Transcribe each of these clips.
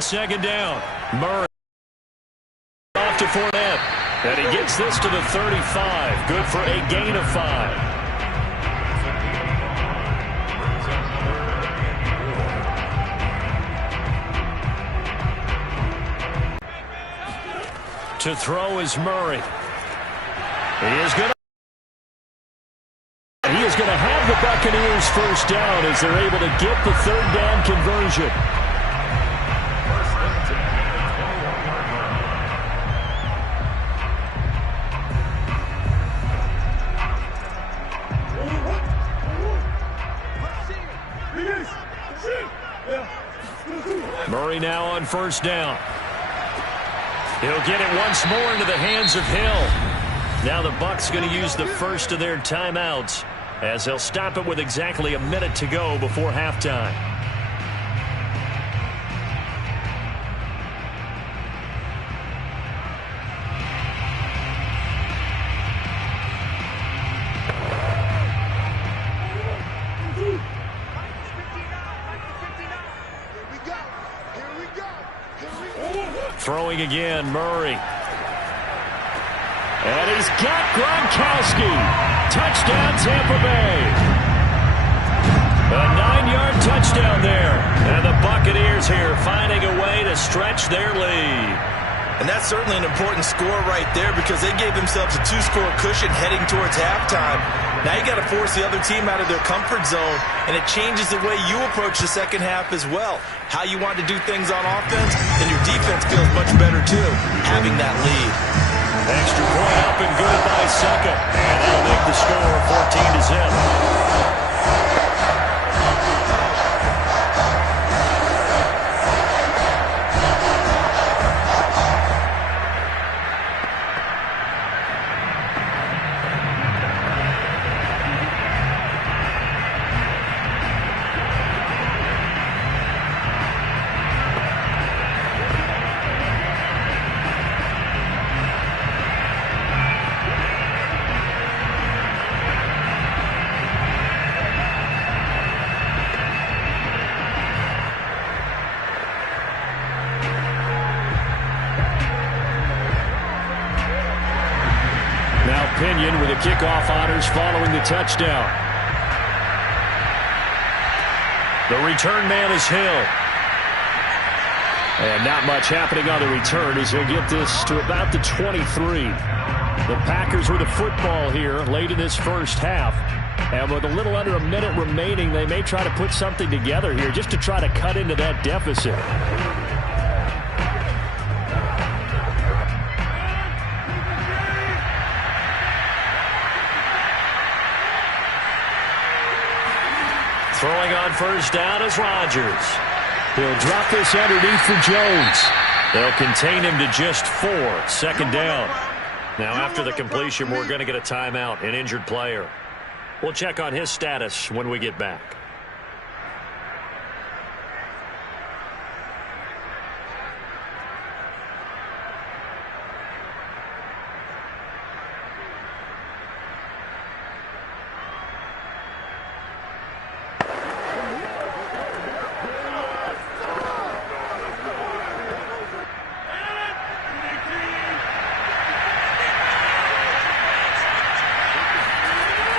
Second down. Murray off to Fournette. And he gets this to the 35. Good for a gain of 5. To throw is Murray. He is going to have the Buccaneers first down as they're able to get the third down conversion. Murray now on first down. He'll get it once more into the hands of Hill. Now the Bucs going to use the first of their timeouts as they'll stop it with exactly a minute to go before halftime. Throwing again, Murray. And he's got Gronkowski. Touchdown, Tampa Bay. A 9-yard touchdown there. And the Buccaneers here finding a way to stretch their lead. And that's certainly an important score right there because they gave themselves a 2-score cushion heading towards halftime. Now you got to force the other team out of their comfort zone, and it changes the way you approach the second half as well. How you want to do things on offense, and your defense feels much better too, having that lead. Extra point up and good by Succa. And that'll make the score 14-0. Pinion with the kickoff honors following the touchdown. The return man is Hill. And not much happening on the return as he'll get this to about the 23. The Packers with the football here late in this first half. And with a little under a minute remaining, they may try to put something together here just to try to cut into that deficit. Throwing on first down is Rodgers. He'll drop this underneath for Jones. They'll contain him to just 4. Second down. Now after the completion, we're going to get a timeout, an injured player. We'll check on his status when we get back.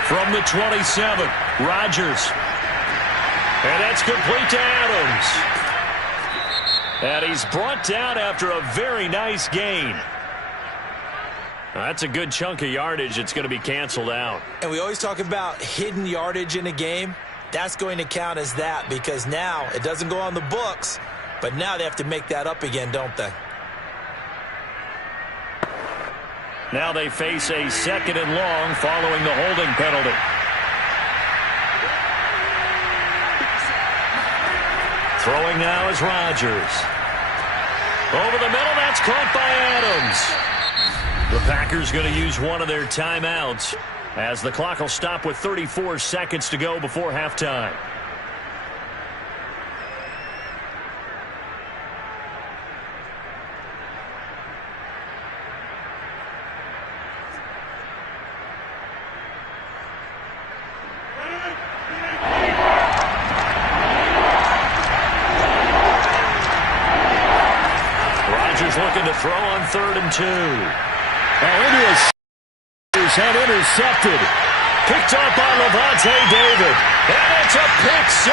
From the 27, Rodgers. And that's complete to Adams. And he's brought down after a very nice gain. That's a good chunk of yardage. It's going to be canceled out. And we always talk about hidden yardage in a game. That's going to count as that because now it doesn't go on the books, but now they have to make that up again, don't they? Now they face a second and long following the holding penalty. Throwing now is Rodgers. Over the middle, that's caught by Adams. The Packers going to use one of their timeouts as the clock will stop with 34 seconds to go before halftime. Rodgers looking to throw on 3rd and 2. Into his head intercepted. Picked up by Lavonte David. And it's a pick 6.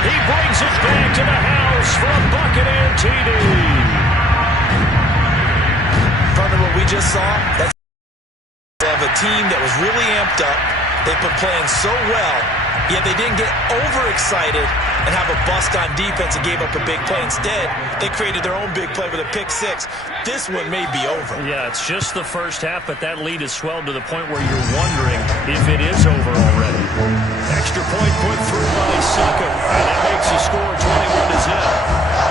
He brings it back to the house for a Buccaneer TD. Partner, what we just saw, that's of a team that was really amped up. They've been playing so well, yet they didn't get overexcited and have a bust on defense and gave up a big play. Instead, they created their own big play with a pick 6. This one may be over. Yeah, it's just the first half, but that lead has swelled to the point where you're wondering if it is over already. Extra point put through by Succop, and that makes the score 21-0.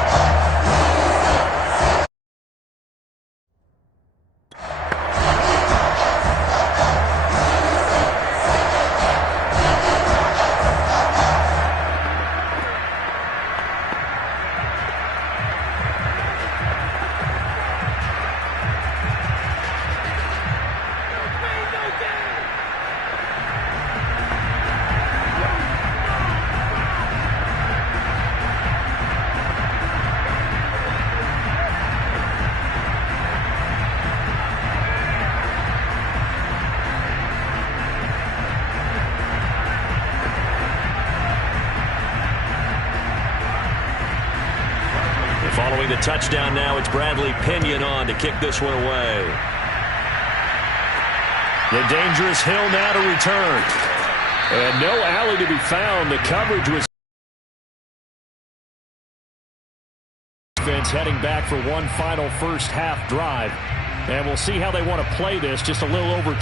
Following the touchdown now, it's Bradley Pinion on to kick this one away. The dangerous Hill now to return. And no alley to be found. The coverage was defense heading back for one final first half drive. And we'll see how they want to play this. Just a little over.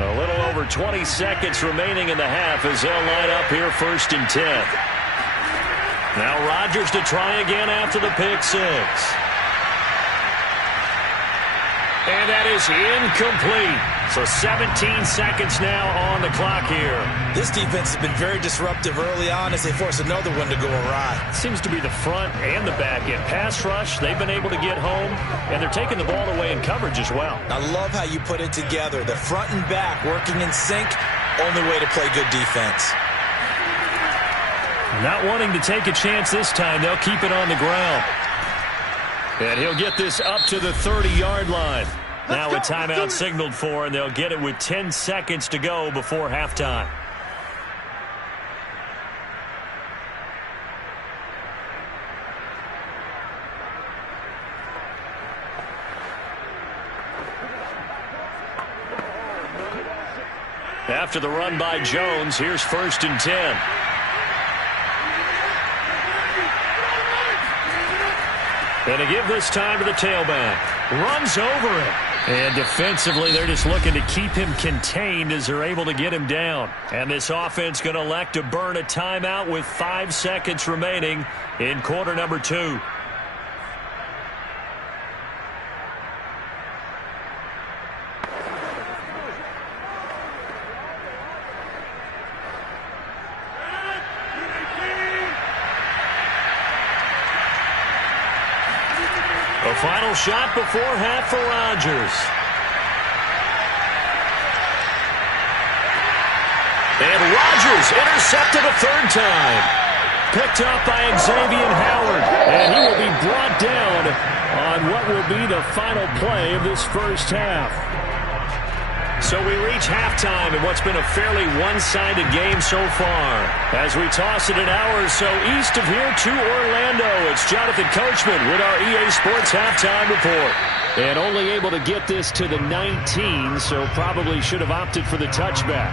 A little over 20 seconds remaining in the half as they'll line up here 1st and 10. Now Rodgers to try again after the pick 6. And that is incomplete. So 17 seconds now on the clock here. This defense has been very disruptive early on as they force another one to go awry. Seems to be the front and the back end. Pass rush, they've been able to get home, and they're taking the ball away in coverage as well. I love how you put it together. The front and back working in sync, only way to play good defense. Not wanting to take a chance this time, they'll keep it on the ground. And he'll get this up to the 30-yard line. Now a timeout signaled for, and they'll get it with 10 seconds to go before halftime. After the run by Jones, here's 1st and 10. And to give this time to the tailback. Runs over it. And defensively, they're just looking to keep him contained as they're able to get him down. And this offense going to elect to burn a timeout with 5 seconds remaining in quarter number 2. A final shot before half for Rodgers. And Rodgers intercepted a 3rd time. Picked up by Xavier Howard. And he will be brought down on what will be the final play of this first half. So we reach halftime in what's been a fairly one-sided game so far. As we toss it an hour or so east of here to Orlando, it's Jonathan Coachman with our EA Sports Halftime Report. And only able to get this to the 19, so probably should have opted for the touchback.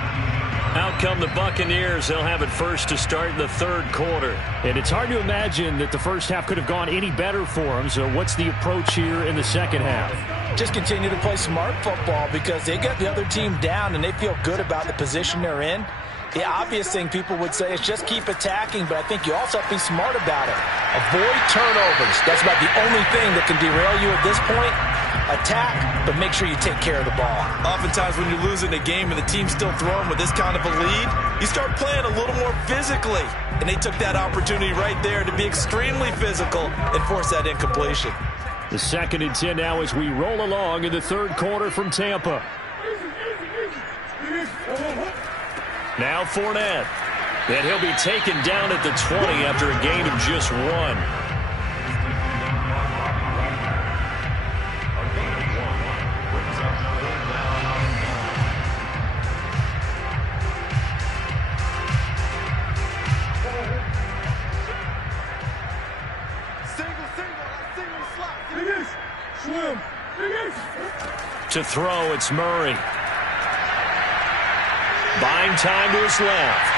Out come the Buccaneers. They'll have it first to start in the 3rd quarter. And it's hard to imagine that the first half could have gone any better for them. So what's the approach here in the second half? Just continue to play smart football because they got the other team down and they feel good about the position they're in. The obvious thing people would say is just keep attacking, but I think you also have to be smart about it. Avoid turnovers. That's about the only thing that can derail you at this point. Attack, but make sure you take care of the ball. Oftentimes when you're losing a game and the team's still throwing with this kind of a lead, you start playing a little more physically. And they took that opportunity right there to be extremely physical and force that incompletion. The 2nd and 10 now as we roll along in the 3rd quarter from Tampa. Now Fournette. And he'll be taken down at the 20 after a gain of just 1. To throw, it's Murray. Buying time to his left.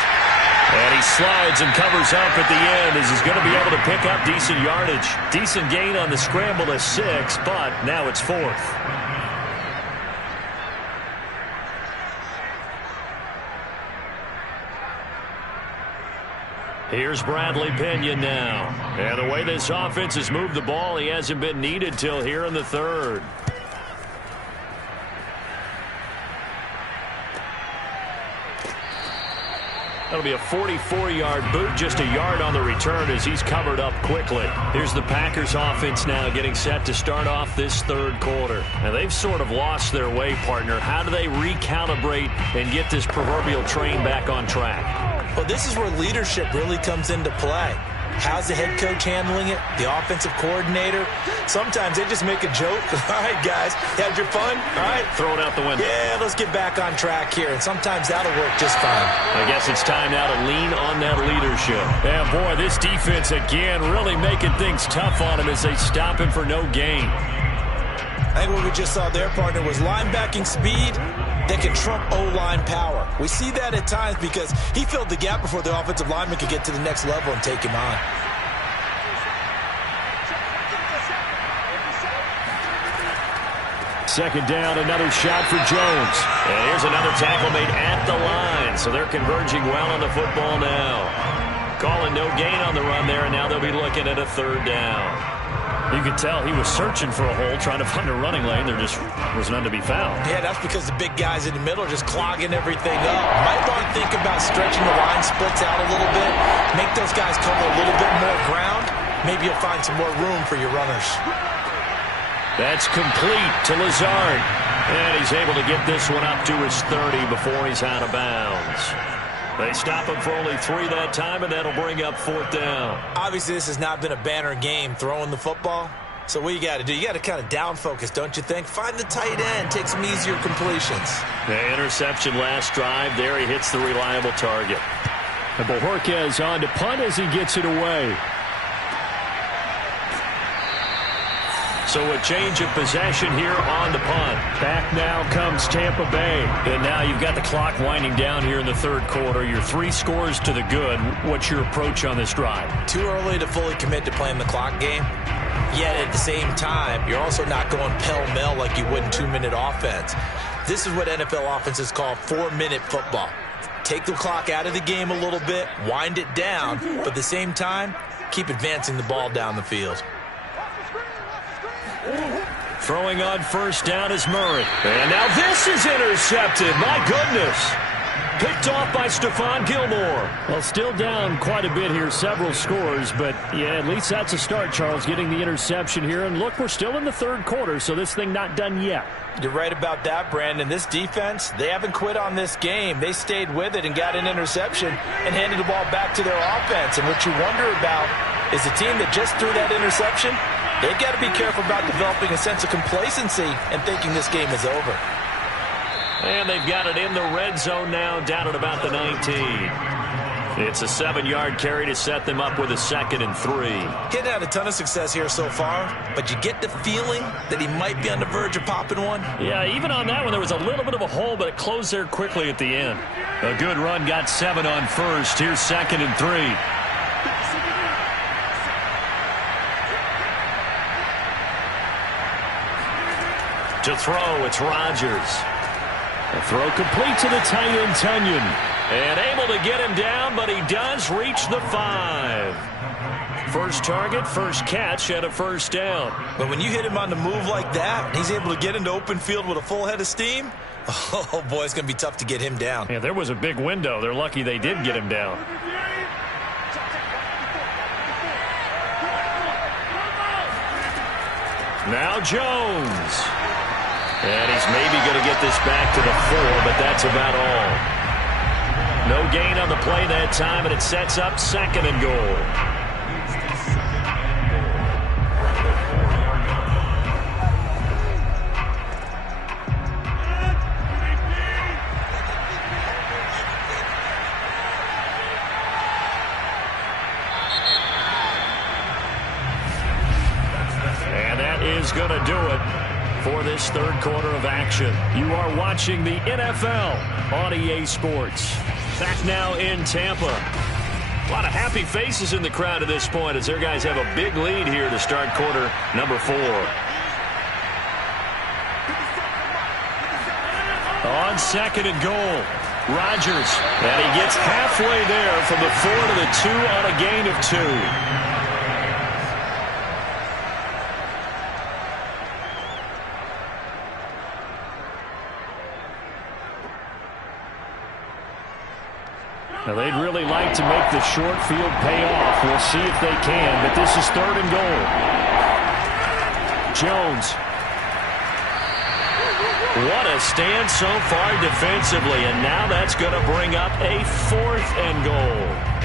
And he slides and covers up at the end as he's going to be able to pick up decent yardage. Decent gain on the scramble to 6, but now it's 4th. Here's Bradley Pena now. And the way this offense has moved the ball, he hasn't been needed till here in the 3rd. That'll be a 44-yard boot, just a yard on the return as he's covered up quickly. Here's the Packers offense now getting set to start off this 3rd quarter. And they've sort of lost their way, partner. How do they recalibrate and get this proverbial train back on track? Well, this is where leadership really comes into play. How's the head coach handling it? The offensive coordinator? Sometimes they just make a joke. All right, guys, had your fun? All right. Throw it out the window. Yeah, let's get back on track here. And sometimes that'll work just fine. I guess it's time now to lean on that leadership. Yeah, boy, this defense again really making things tough on him as they stop him for no gain. I think what we just saw there, partner, was linebacking speed that can trump O-line power. We see that at times because he filled the gap before the offensive lineman could get to the next level and take him on. Second down, another shot for Jones. And here's another tackle made at the line, so they're converging well on the football now. Calling no gain on the run there, and now they'll be looking at a 3rd down. You could tell he was searching for a hole, trying to find a running lane. There just was none to be found. Yeah, that's because the big guys in the middle are just clogging everything up. Might want to think about stretching the line splits out a little bit. Make those guys cover a little bit more ground. Maybe you'll find some more room for your runners. That's complete to Lazard. And he's able to get this one up to his 30 before he's out of bounds. They stop him for only 3 that time, and that'll bring up 4th down. Obviously, this has not been a banner game throwing the football. So what you got to do, you got to kind of down focus, don't you think? Find the tight end, take some easier completions. The interception last drive. There he hits the reliable target. And Bojorquez on to punt as he gets it away. So a change of possession here on the punt. Back now comes Tampa Bay. And now you've got the clock winding down here in the 3rd quarter. Your 3 scores to the good. What's your approach on this drive? Too early to fully commit to playing the clock game. Yet at the same time, you're also not going pell-mell like you would in 2-minute offense. This is what NFL offenses call 4-minute football. Take the clock out of the game a little bit, wind it down, but at the same time, keep advancing the ball down the field. Throwing on 1st down is Murray. And now this is intercepted. My goodness. Picked off by Stephon Gilmore. Well, still down quite a bit here, several scores, but yeah, at least that's a start, Charles, getting the interception here. And look, we're still in the 3rd quarter, so this thing not done yet. You're right about that, Brandon. This defense, they haven't quit on this game. They stayed with it and got an interception and handed the ball back to their offense. And what you wonder about is the team that just threw that interception, they've got to be careful about developing a sense of complacency and thinking this game is over. And they've got it in the red zone now, down at about the 19. It's a 7-yard carry to set them up with a 2nd and 3. He had a ton of success here so far, but you get the feeling that he might be on the verge of popping one. Yeah, even on that one, there was a little bit of a hole, but it closed there quickly at the end. A good run, got 7 on 1st. Here's 2nd and 3. To throw, it's Rodgers. The throw complete to the tight end, Tunyon. And able to get him down, but he does reach the 5. First target, first catch, and a 1st down. But when you hit him on the move like that, and he's able to get into open field with a full head of steam, oh, boy, it's going to be tough to get him down. Yeah, there was a big window. They're lucky they did get him down. Now Jones. And he's maybe going to get this back to the 4, but that's about all. No gain on the play that time, and it sets up 2nd and goal. Is going to do it for this 3rd quarter of action. You are watching the NFL on EA Sports. Back now in Tampa. A lot of happy faces in the crowd at this point as their guys have a big lead here to start quarter number 4. On 2nd and goal, Rodgers. And he gets halfway there from the 4 to the 2 on a gain of 2. Now, they'd really like to make the short field pay off. We'll see if they can, but this is 3rd and goal. Jones. What a stand so far defensively, and now that's going to bring up a 4th and goal.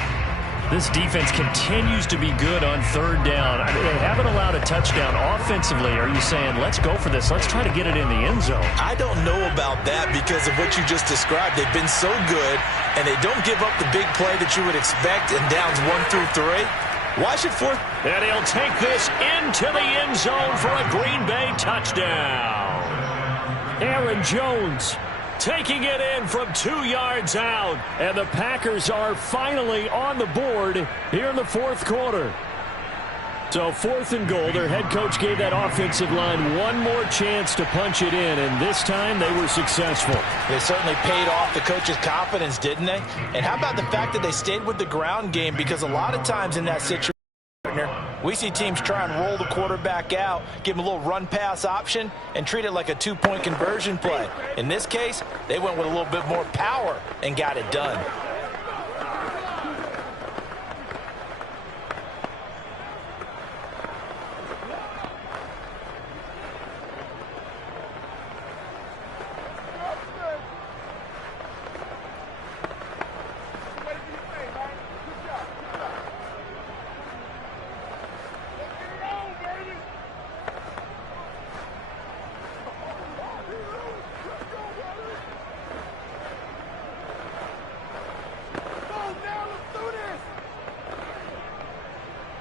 This defense continues to be good on 3rd down. I mean, they haven't allowed a touchdown offensively. Are you saying, let's go for this, let's try to get it in the end zone? I don't know about that because of what you just described. They've been so good, and they don't give up the big play that you would expect in downs 1 through 3. Watch it for... And he'll take this into the end zone for a Green Bay touchdown. Aaron Jones taking it in from 2 yards out. And the Packers are finally on the board here in the 4th quarter. So 4th and goal. Their head coach gave that offensive line one more chance to punch it in, and this time they were successful. They certainly paid off the coach's confidence, didn't they? And how about the fact that they stayed with the ground game? Because a lot of times in that situation, we see teams try and roll the quarterback out, give him a little run-pass option, and treat it like a 2-point conversion play. In this case, they went with a little bit more power and got it done.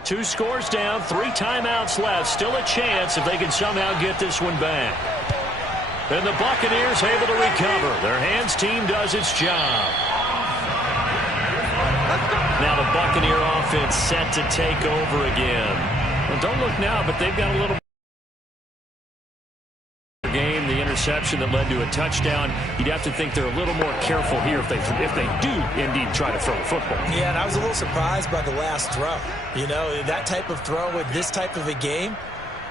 Two scores down, 3 timeouts left. Still a chance if they can somehow get this one back. And the Buccaneers able to recover. Their hands team does its job. Now the Buccaneer offense set to take over again. Well, don't look now, but they've got a little game, the interception that led to a touchdown. You'd have to think they're a little more careful here if they do indeed try to throw the football. Yeah, and I was a little surprised by the last throw. You know, that type of throw with this type of a game,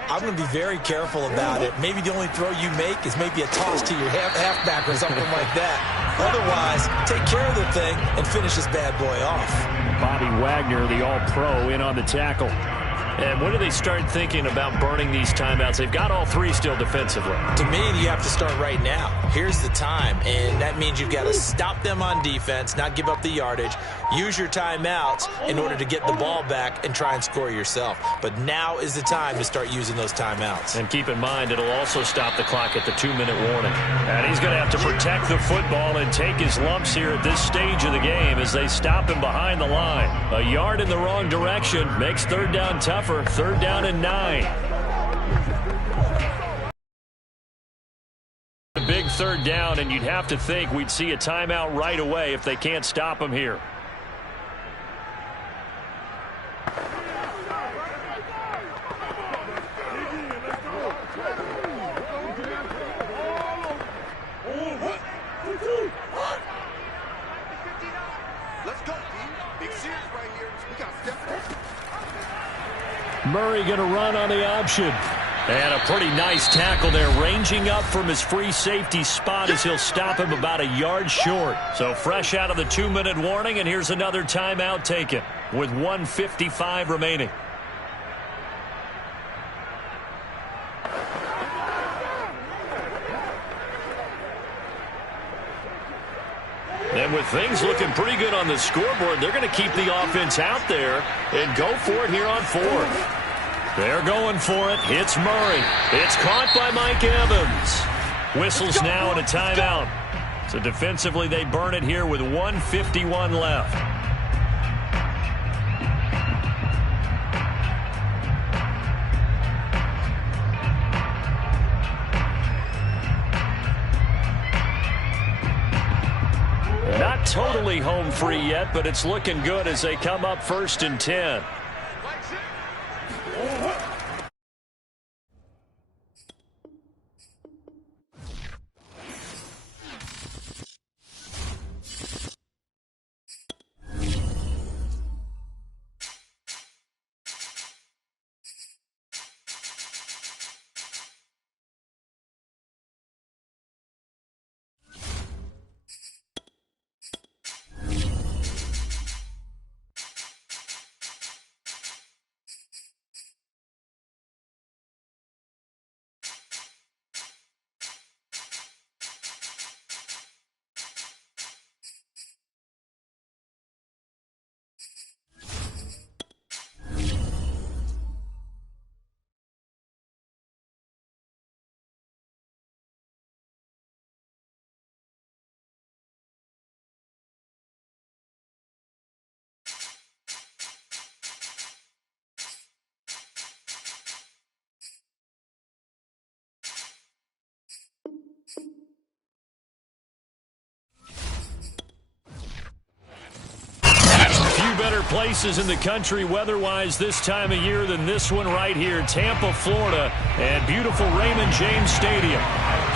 I'm going to be very careful about it. Maybe the only throw you make is maybe a toss to your halfback or something like that. Otherwise, take care of the thing and finish this bad boy off. Bobby Wagner, the all-pro, in on the tackle. And when do they start thinking about burning these timeouts? They've got all 3 still defensively. To me, you have to start right now. Here's the time, and that means you've got to stop them on defense, not give up the yardage, use your timeouts in order to get the ball back and try and score yourself. But now is the time to start using those timeouts. And keep in mind, it'll also stop the clock at the 2-minute warning. And he's going to have to protect the football and take his lumps here at this stage of the game as they stop him behind the line. A yard in the wrong direction makes 3rd down tougher. 3rd down and 9. A big 3rd down, and you'd have to think we'd see a timeout right away if they can't stop him here. Murray going to run on the option. And a pretty nice tackle there, ranging up from his free safety spot as he'll stop him about a yard short. So fresh out of the 2-minute warning, and here's another timeout taken with 1:55 remaining. Then And with things looking pretty good on the scoreboard, they're going to keep the offense out there and go for it here on fourth. They're going for it. It's Murray. It's caught by Mike Evans. Whistles now and a timeout. So defensively, they burn it here with 1:51 left. Not totally home free yet, but it's looking good as they come up 1st and 10. Better places in the country weather-wise this time of year than this one right here, Tampa, Florida, and beautiful Raymond James Stadium.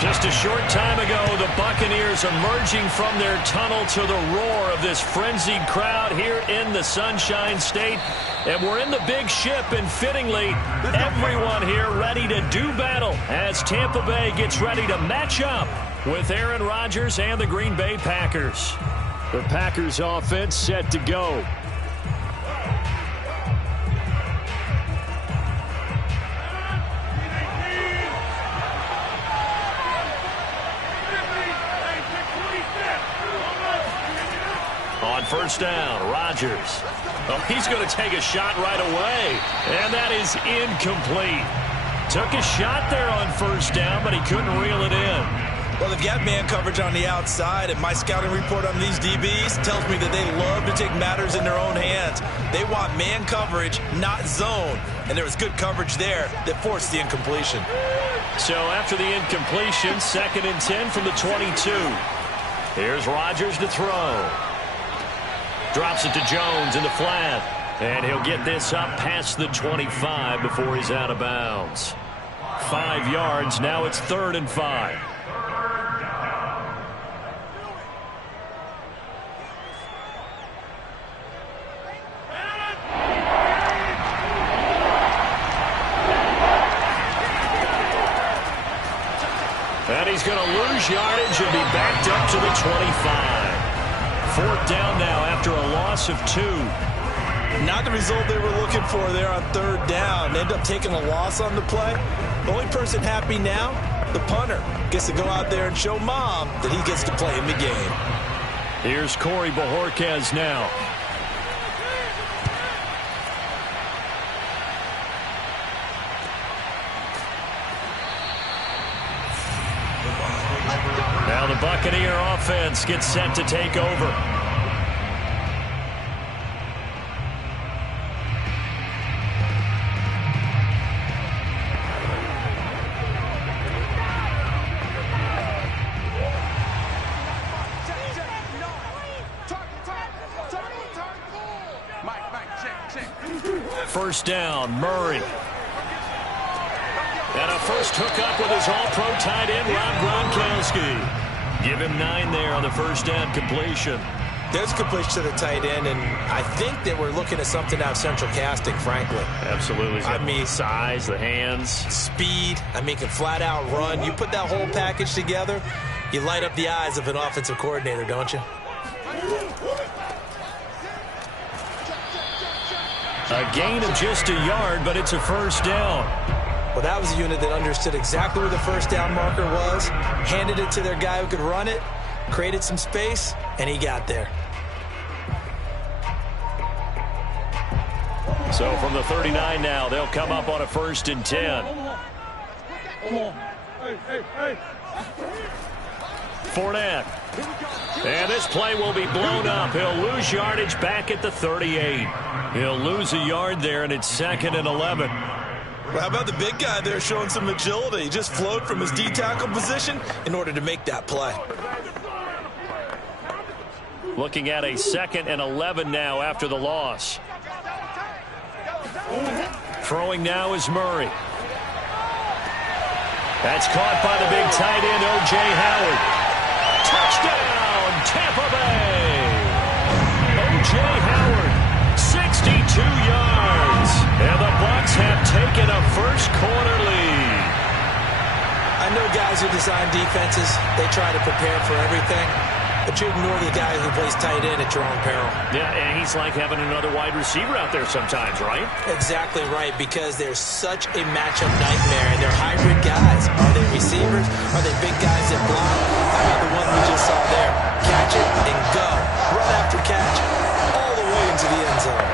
Just a short time ago, the Buccaneers emerging from their tunnel to the roar of this frenzied crowd here in the Sunshine State. And we're in the big ship, and fittingly, everyone here ready to do battle as Tampa Bay gets ready to match up with Aaron Rodgers and the Green Bay Packers. The Packers offense set to go. On first down, Rodgers. Oh, he's going to take a shot right away, and that is incomplete. Took a shot there on first down, but he couldn't reel it in. Well, they've got man coverage on the outside, and my scouting report on these DBs tells me that they love to take matters in their own hands. They want man coverage, not zone, and there was good coverage there that forced the incompletion. So after the incompletion, 2nd and 10 from the 22. Here's Rodgers to throw. Drops it to Jones in the flat, and he'll get this up past the 25 before he's out of bounds. 5 yards, now it's 3rd and 5. And he's going to lose yardage and be backed up to the 25. 4th down now after a loss of 2. Not the result they were looking for there on 3rd down. They end up taking a loss on the play. The only person happy now, the punter, gets to go out there and show Mom that he gets to play in the game. Here's Corey Bojorquez now. Now the Buccaneer offense gets set to take over. First down, Murray. And a first hookup with his all-pro tight end, Rob Gronkowski. Give him 9 there on the first down completion. There's completion to the tight end, and I think that we're looking at something out of central casting, frankly. Absolutely. I mean, size, the hands. Speed. I mean, can flat out run. You put that whole package together, you light up the eyes of an offensive coordinator, don't you? A gain of just a yard, but it's a first down. Well, that was a unit that understood exactly where the first down marker was, handed it to their guy who could run it, created some space, and he got there. So from the 39 now, they'll come up on a 1st and 10. Fournette. And this play will be blown up. He'll lose yardage back at the 38. He'll lose a yard there, and it's 2nd and 11. Well, how about the big guy there showing some agility? He just flowed from his D-tackle position in order to make that play. Looking at a 2nd and 11 now after the loss. Throwing now is Murray. That's caught by the big tight end, O.J. Howard. Touchdown, Tampa Bay! O.J. Howard, 62 yards. And the Bucs have taken a first-quarter lead. I know guys who design defenses, they try to prepare for everything. But you ignore the guy who plays tight end at your own peril. Yeah, and he's like having another wide receiver out there sometimes, right? Exactly right, because they're such a matchup nightmare, and they're hybrid guys. Are they receivers? Are they big guys that block? How about the one we just saw there? Catch it and go. Run after catch, all the way into the end zone.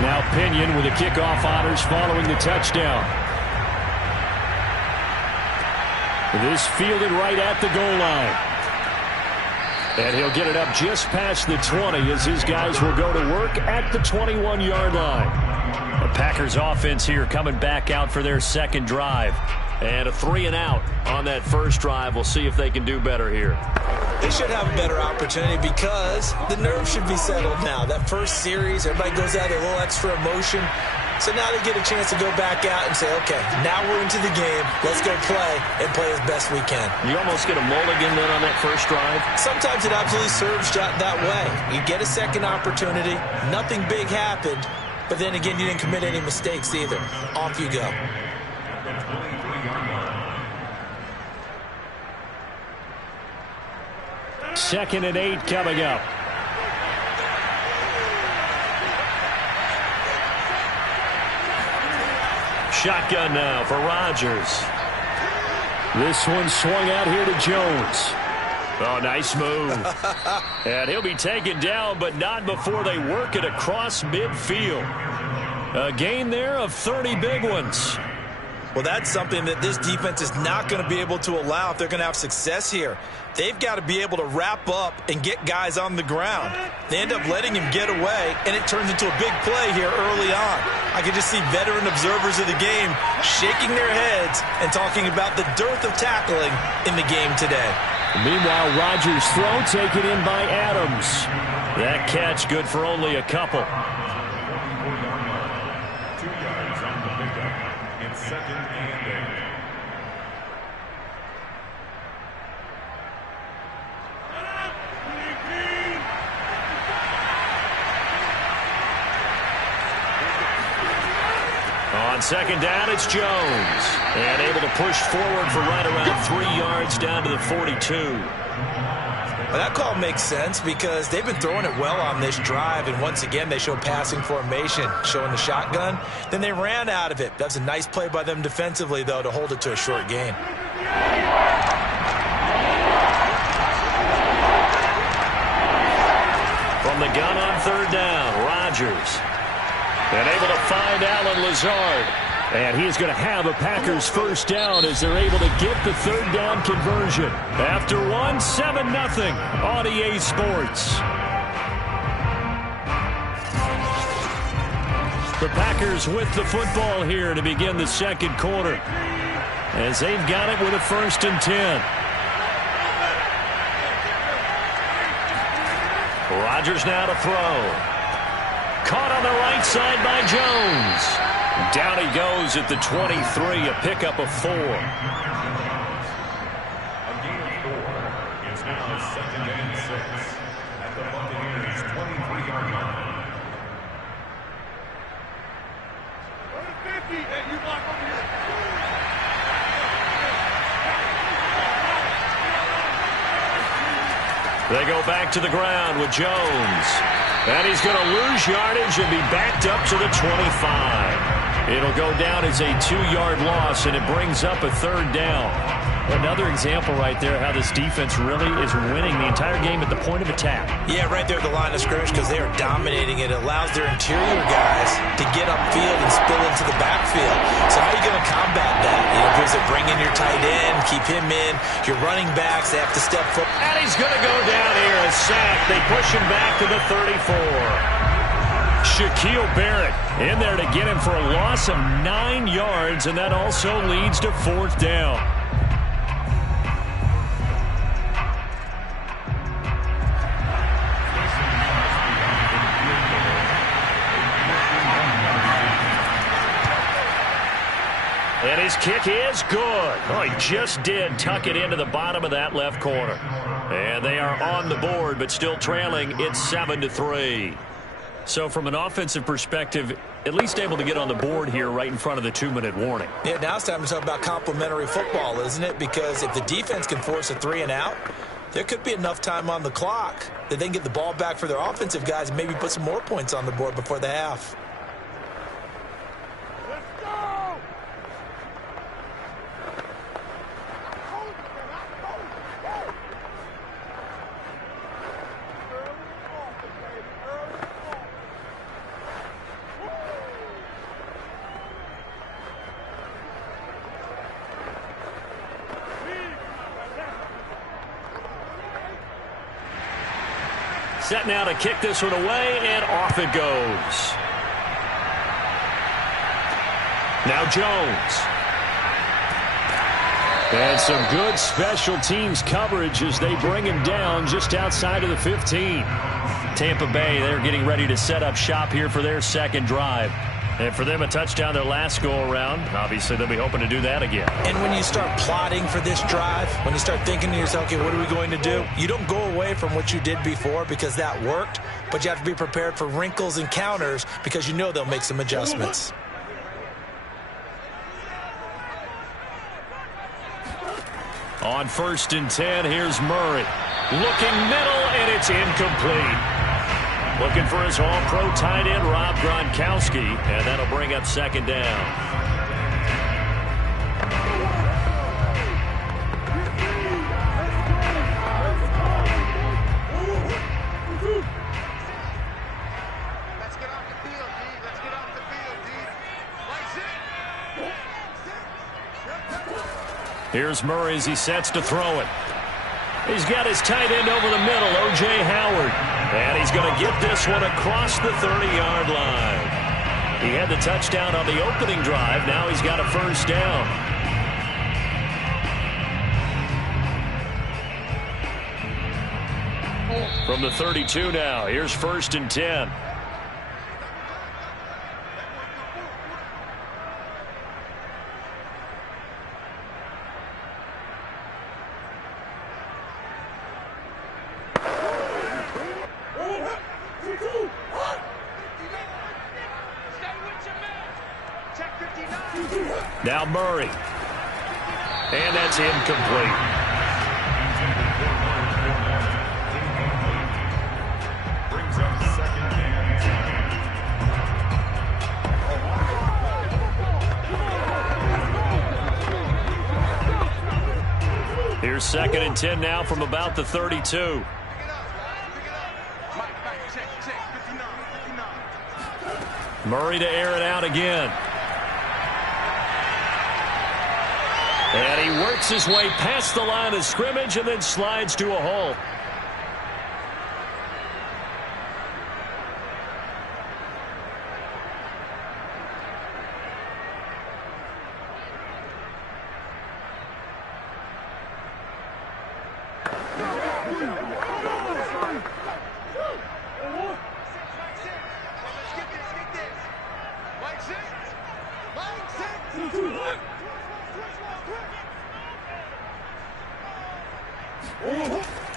Now Pinion with the kickoff honors following the touchdown. This fielded right at the goal line. And he'll get it up just past the 20 as his guys will go to work at the 21-yard line. The Packers offense here coming back out for their 2nd drive. And a 3-and-out on that first drive. We'll see if they can do better here. They should have a better opportunity because the nerves should be settled now. That first series, everybody goes out with a little extra emotion. So now they get a chance to go back out and say, okay, now we're into the game. Let's go play and play as best we can. You almost get a mulligan then on that first drive? Sometimes it absolutely serves that way. You get a second opportunity. Nothing big happened. But then again, you didn't commit any mistakes either. Off you go. Second and 8 coming up. Shotgun now for Rodgers. This one swung out here to Jones. Oh, nice move. And he'll be taken down, but not before they work it across midfield. A gain there of 30 big ones. Well, that's something that this defense is not going to be able to allow if they're going to have success here. They've got to be able to wrap up and get guys on the ground. They end up letting him get away, and it turns into a big play here early on. I can just see veteran observers of the game shaking their heads and talking about the dearth of tackling in the game today. Meanwhile, Rodgers' throw taken in by Adams. That catch good for only a couple. 2 yards on the pickup. It's 2nd and 8. On 2nd down, it's Jones. And able to push forward for right around 3 yards down to the 42. Well, that call makes sense because they've been throwing it well on this drive, and once again they show passing formation, showing the shotgun. Then they ran out of it. That's a nice play by them defensively, though, to hold it to a short gain. From the gun on 3rd down, Rodgers. And able to find Allen Lazard. And he's going to have a Packers first down as they're able to get the 3rd down conversion. After 7-0 on EA Sports. The Packers with the football here to begin the 2nd quarter. As they've got it with a 1st and 10. Rodgers now to throw. Caught on the right side by Jones. Down he goes at the 23, a pickup of 4. A gain of 4. It's now 2nd and 6 at the Buccaneers' 23-yard line. They go back to the ground with Jones. And he's going to lose yardage and be backed up to the 25. It'll go down as a 2-yard loss, and it brings up a 3rd down. Another example right there how this defense really is winning the entire game at the point of attack. Yeah, right there at the line of scrimmage because they are dominating it. It allows their interior guys to get upfield and spill into the backfield. So how are you going to combat that? You know, because they bring in your tight end, keep him in. Your running backs, they have to step forward. And he's going to go down here, a sack. They push him back to the 34. Shaquille Barrett in there to get him for a loss of 9 yards, and that also leads to 4th down. And his kick is good. Oh, he just did tuck it into the bottom of that left corner. And they are on the board, but still trailing. It's 7-3. So from an offensive perspective, at least able to get on the board here right in front of the 2-minute warning. Yeah, now it's time to talk about complementary football, isn't it? Because if the defense can force a 3-and-out, there could be enough time on the clock that they can get the ball back for their offensive guys and maybe put some more points on the board before the half. Set now to kick this one away, and off it goes. Now Jones. And some good special teams coverage as they bring him down just outside of the 15. Tampa Bay, they're getting ready to set up shop here for their 2nd drive. And for them, a touchdown their last go-around. Obviously, they'll be hoping to do that again. And when you start plotting for this drive, when you start thinking to yourself, okay, what are we going to do? You don't go away from what you did before because that worked, but you have to be prepared for wrinkles and counters because you know they'll make some adjustments. On 1st and 10, here's Murray. Looking middle, and it's incomplete. Looking for his all-pro tight end, Rob Gronkowski, and that'll bring up 2nd down. Let's get off the field, D. Let's get off the field, D. Here's Murray as he sets to throw it. He's got his tight end over the middle, O.J. Howard. And he's going to get this one across the 30-yard line. He had the touchdown on the opening drive. Now he's got a 1st down. From the 32 now, here's 1st and 10. Now Murray. And that's incomplete. Brings up 2nd and 10. Here's 2nd and 10 now from about the 32. Murray to air it out again. And he works his way past the line of scrimmage and then slides to a hole.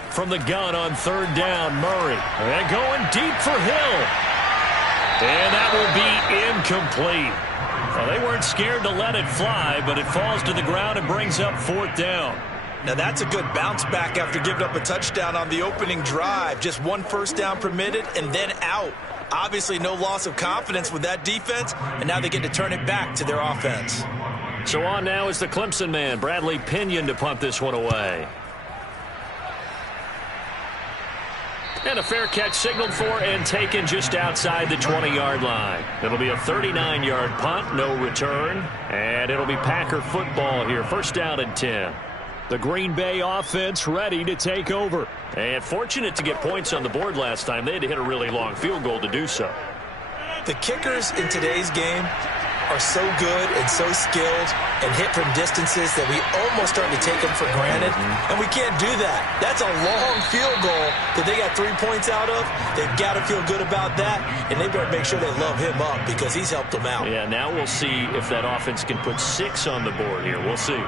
From the gun on third down, Murray. And going deep for Hill. And that will be incomplete. Well, they weren't scared to let it fly, but it falls to the ground and brings up fourth down. Now that's a good bounce back after giving up a touchdown on the opening drive. Just one first down permitted and then out. Obviously no loss of confidence with that defense, and now they get to turn it back to their offense. So on now is the Clemson man, Bradley Pinion, to punt this one away. And a fair catch signaled for and taken just outside the 20-yard line. It'll be a 39-yard punt, no return. And it'll be Packer football here, first down and 10. The Green Bay offense ready to take over. And fortunate to get points on the board last time. They had to hit a really long field goal to do so. The kickers in today's game are so good and so skilled and hit from distances that we almost start to take them for granted. And we can't do that. That's a long field goal that they got 3 points out of. They've got to feel good about that, and they better make sure they love him up because he's helped them out. Yeah, now we'll see if that offense can put 6 on the board here. We'll see.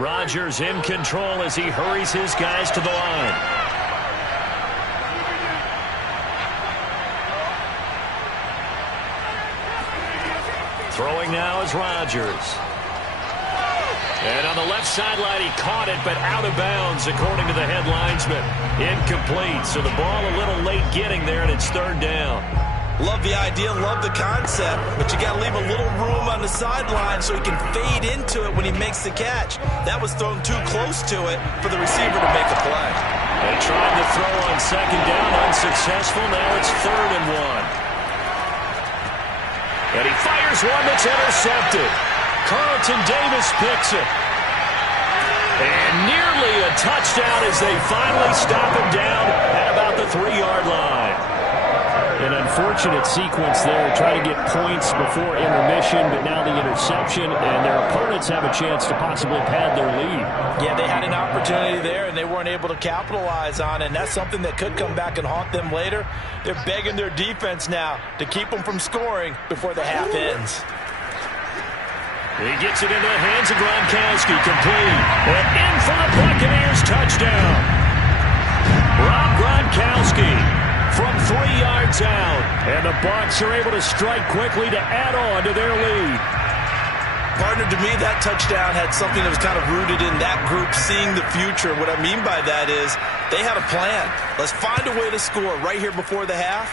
Rodgers in control as he hurries his guys to the line. Throwing now is Rodgers. And on the left sideline, he caught it, but out of bounds, according to the head linesman. Incomplete, so the ball a little late getting there, and it's third down. Love the idea, love the concept, but you got to leave a little room on the sideline so he can fade into it when he makes the catch. That was thrown too close to it for the receiver to make a play. They tried to throw on second down, unsuccessful. Now it's third and 1. And he fires one that's intercepted. Carlton Davis picks it. And nearly a touchdown as they finally stop him down at about the 3-yard line. An unfortunate sequence there. Try to get points before intermission, but now the interception, and their opponents have a chance to possibly pad their lead. Yeah, they had an opportunity there, and they weren't able to capitalize on it, and that's something that could come back and haunt them later. They're begging their defense now to keep them from scoring before the half ends. He gets it into the hands of Gronkowski, complete. And in for the Buccaneers touchdown. Rob Gronkowski from 3 yards out. And the Bucs are able to strike quickly to add on to their lead. Partner, to me, that touchdown had something that was kind of rooted in that group seeing the future. What I mean by that is they had a plan. Let's find a way to score right here before the half.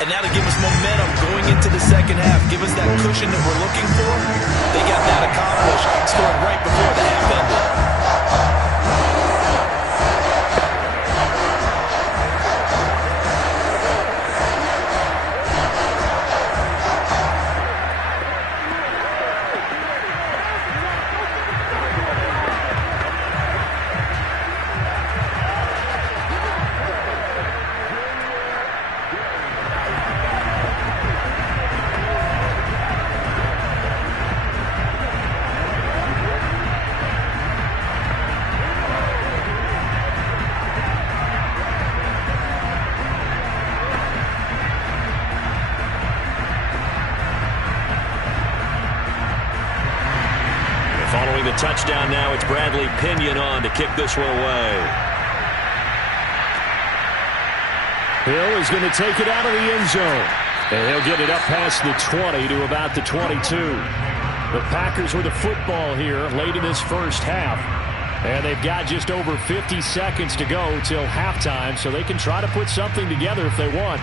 And now to give us momentum going into the second half, give us that cushion that we're looking for. They got that accomplished, scoring right before the half ended. Touchdown now. It's Bradley Pinion on to kick this one away. Hill is going to take it out of the end zone. And he'll get it up past the 20 to about the 22. The Packers with the football here late in this first half. And they've got just over 50 seconds to go till halftime, so they can try to put something together if they want.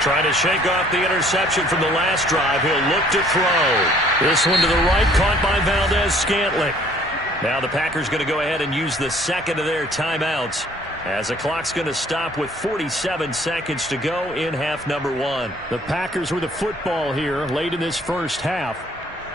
Trying to shake off the interception from the last drive. He'll look to throw. This one to the right, caught by Valdez-Scantling. Now the Packers going to go ahead and use the second of their timeouts as the clock's going to stop with 47 seconds to go in half number 1. The Packers with the football here late in this first half.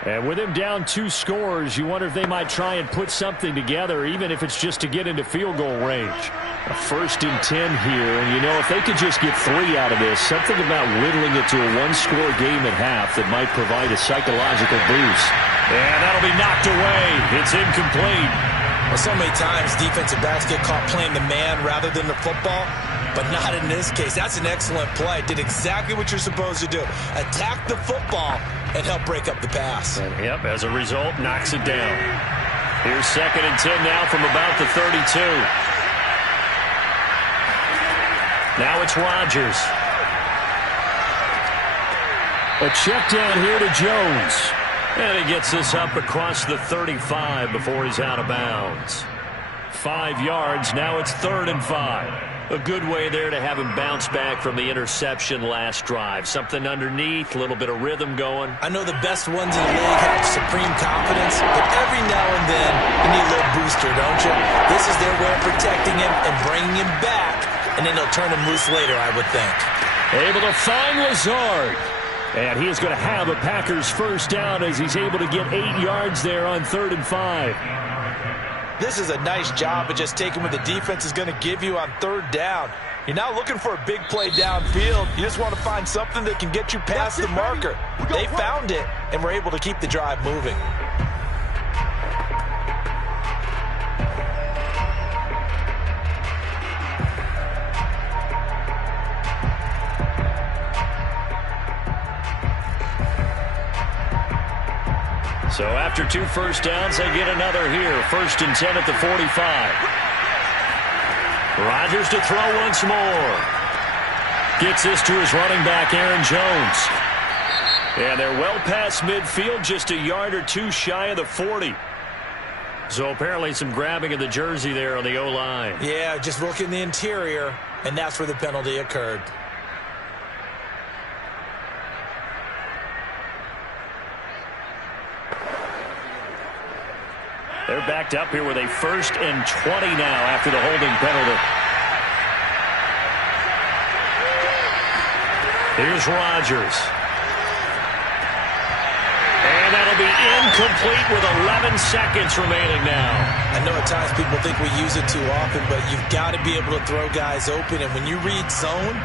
And with him down 2 scores, you wonder if they might try and put something together, even if it's just to get into field goal range. A 1st and 10 here, and you know, if they could just get 3 out of this, something about whittling it to a 1-score game at half that might provide a psychological boost. And that'll be knocked away. It's incomplete. Well, so many times defensive backs get caught playing the man rather than the football, but not in this case. That's an excellent play. Did exactly what you're supposed to do. Attack the football and help break up the pass. Yep, as a result, knocks it down. Here's 2nd and 10 now from about the 32. Now it's Rodgers. A check down here to Jones. And he gets this up across the 35 before he's out of bounds. 5 yards, now it's 3rd and 5. A good way there to have him bounce back from the interception last drive. Something underneath, a little bit of rhythm going. I know the best ones in the league have supreme confidence, but every now and then you need a little booster, don't you? This is their way of protecting him and bringing him back, and then they'll turn him loose later, I would think. Able to find Lazard. And he is going to have a Packers first down as he's able to get 8 yards there on 3rd and 5. This is a nice job of just taking what the defense is going to give you on 3rd down. You're not looking for a big play downfield. You just want to find something that can get you past the marker. They found it and were able to keep the drive moving. So after 2 first downs, they get another here. 1st and 10 at the 45. Rodgers to throw once more. Gets this to his running back, Aaron Jones. And they're well past midfield, just a yard or 2 shy of the 40. So apparently some grabbing of the jersey there on the O-line. Yeah, just look in the interior, and that's where the penalty occurred. They're backed up here with a 1st and 20 now after the holding penalty. Here's Rodgers. And that'll be incomplete with 11 seconds remaining now. I know at times people think we use it too often, but you've got to be able to throw guys open. And when you read zone,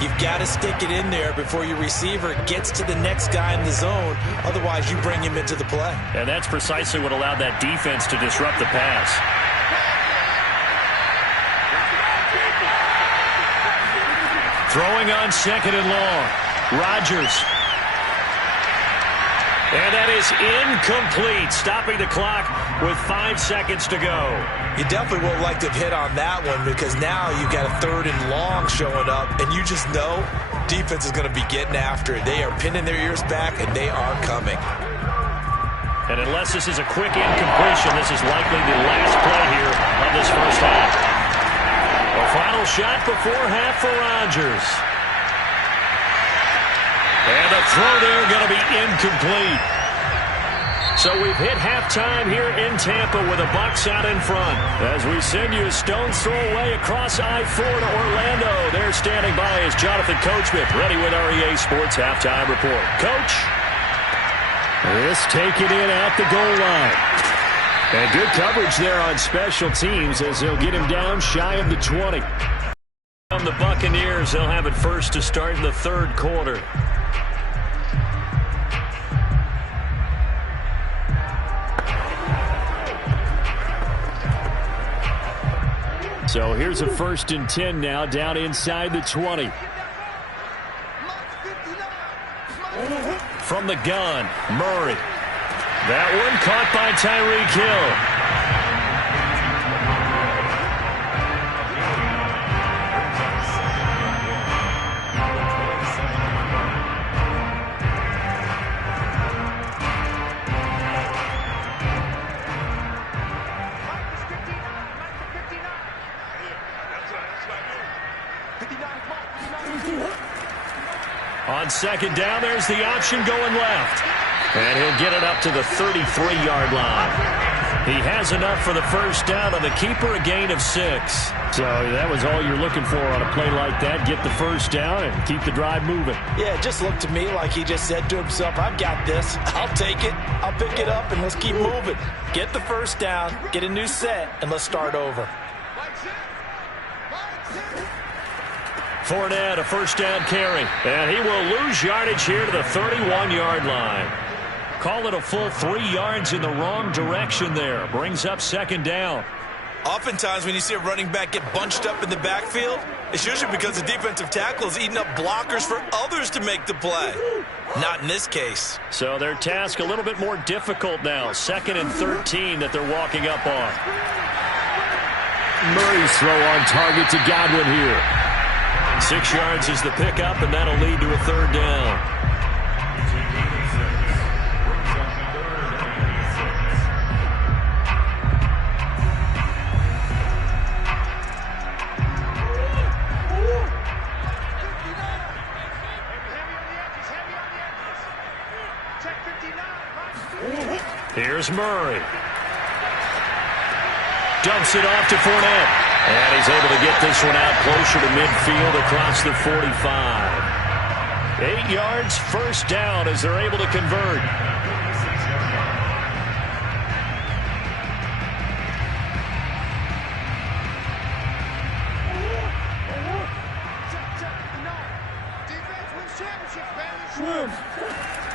you've got to stick it in there before your receiver gets to the next guy in the zone. Otherwise, you bring him into the play. And that's precisely what allowed that defense to disrupt the pass. Throwing on 2nd and long. Rodgers. And that is incomplete, stopping the clock with 5 seconds to go. You definitely won't like to have hit on that one because now you've got a 3rd and long showing up, and you just know defense is going to be getting after it. They are pinning their ears back, and they are coming. And unless this is a quick incompletion, this is likely the last play here of this first half. A final shot before half for Rodgers. And the throw there going to be incomplete. So we've hit halftime here in Tampa with the Bucs out in front. As we send you a stone's throw away across I-4 to Orlando. There standing by is Jonathan Coachman, ready with our EA Sports Halftime Report. Coach? This taken in at the goal line. And good coverage there on special teams as they'll get him down shy of the 20. From the Buccaneers, they'll have it first to start in the 3rd quarter. So here's a 1st and 10 now, down inside the 20. From the gun, Murray. That one caught by Tyreek Hill. On 2nd down, there's the option going left. And he'll get it up to the 33-yard line. He has enough for the first down on the keeper, a gain of 6. So that was all you're looking for on a play like that. Get the first down and keep the drive moving. Yeah, it just looked to me like he just said to himself, I've got this. I'll take it. I'll pick it up, and let's keep moving. Get the first down, get a new set, and let's start over. Fournette, a first down carry. And he will lose yardage here to the 31-yard line. Call it a full 3 yards in the wrong direction there. Brings up second down. Oftentimes when you see a running back get bunched up in the backfield, it's usually because the defensive tackle is eating up blockers for others to make the play. Not in this case. So their task a little bit more difficult now. 2nd and 13 that they're walking up on. Murray's throw on target to Godwin here. 6 yards is the pickup, and that'll lead to a 3rd down. Here's Murray. Dumps it off to Fournette. And he's able to get this one out closer to midfield across the 45. 8 yards, 1st down as they're able to convert.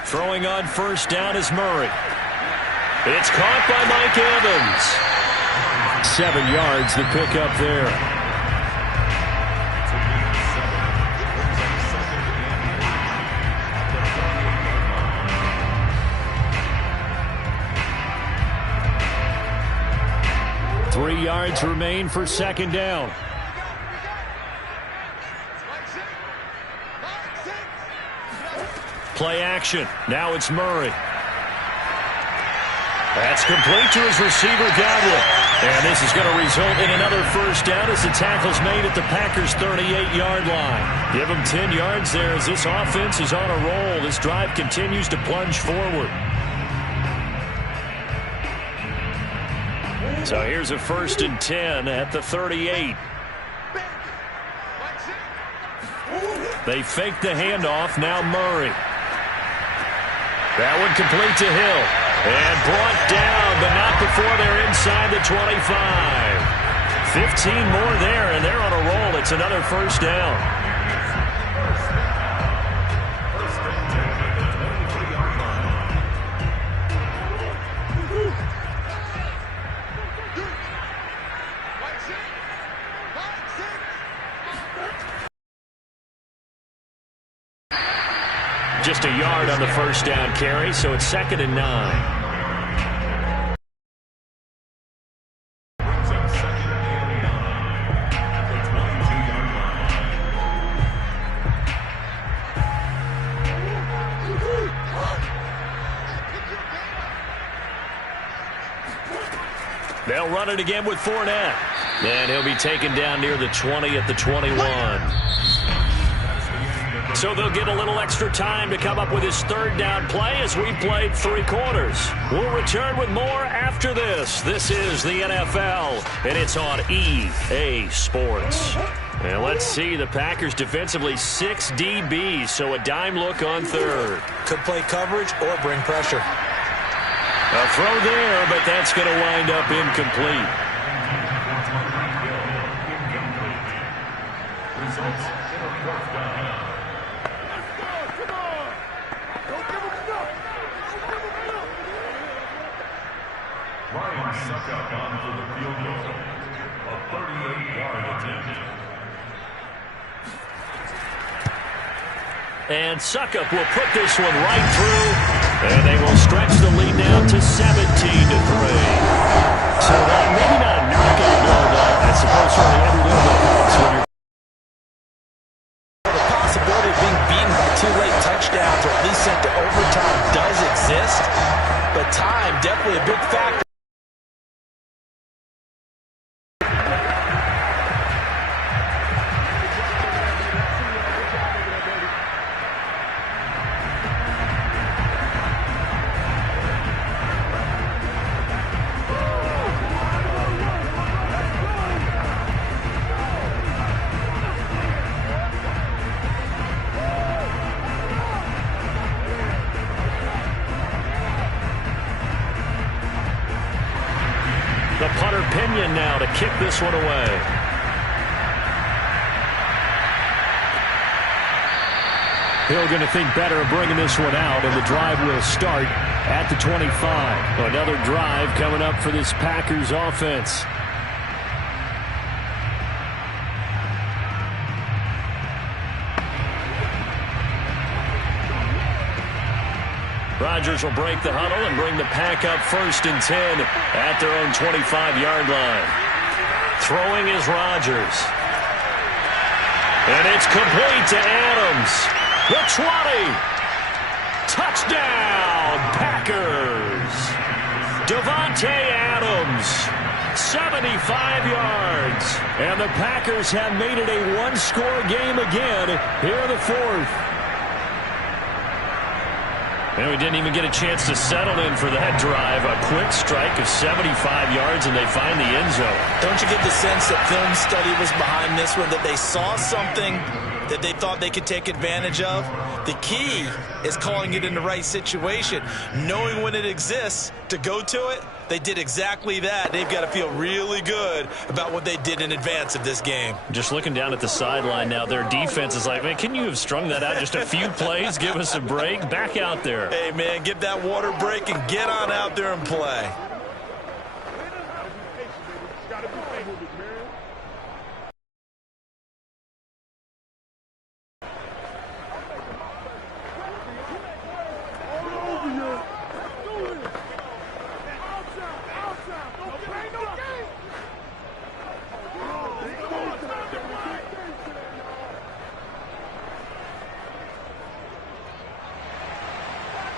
Throwing on 1st down is Murray. It's caught by Mike Evans. 7 yards, the pickup there. Three yards remain for 2nd down. Play action. Now it's Murray. That's complete to his receiver, Godwin. And this is going to result in another 1st down as the tackle's made at the Packers' 38-yard line. Give them 10 yards there as this offense is on a roll. This drive continues to plunge forward. So here's a 1st and 10 at the 38. They fake the handoff. Now Murray. That one complete to Hill. And brought down, but not before they're inside the 25. 15 more there, and they're on a roll. It's another 1st down. Just a yard on the 1st down carry, so it's 2nd and 9. They'll run it again with Fournette. And he'll be taken down near the 20 at the 21. So they'll get a little extra time to come up with his 3rd down play as we've played 3 quarters. We'll return with more after this. This is the NFL, and it's on EA Sports. And let's see, the Packers defensively 6 DBs, so a dime look on 3rd. Could play coverage or bring pressure. A throw there, but that's going to wind up incomplete. Ryan Suckup on for the field goal. A 38-yard attempt. And Suckup will put this one right through, and they will stretch the lead now to 17-3. So maybe not a miracle blow, but I suppose certainly every little bit helps when you're. The possibility of being beaten by 2 late touchdowns or at least sent to overtime does exist, but time definitely a big factor. The punter Pinion now to kick this one away. Hill going to think better of bringing this one out, and the drive will start at the 25. Another drive coming up for this Packers offense. Rodgers will break the huddle and bring the Pack up 1st and 10 at their own 25-yard line. Throwing is Rodgers. And it's complete to Adams. The 20. Touchdown, Packers. Davante Adams, 75 yards. And the Packers have made it a one-score game again here in the 4th. And we didn't even get a chance to settle in for that drive. A quick strike of 75 yards, and they find the end zone. Don't you get the sense that film study was behind this one, that they saw something that they thought they could take advantage of? The key is calling it in the right situation, knowing when it exists to go to it. They did exactly that. They've got to feel really good about what they did in advance of this game. Just looking down at the sideline now, their defense is like, man, can you have strung that out just a few plays? Give us a break. Back out there. Hey, man, give that water break and get on out there and play.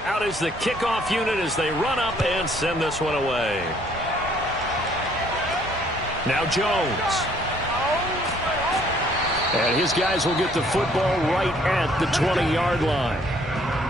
Out is the kickoff unit as they run up and send this one away. Now Jones. And his guys will get the football right at the 20-yard line.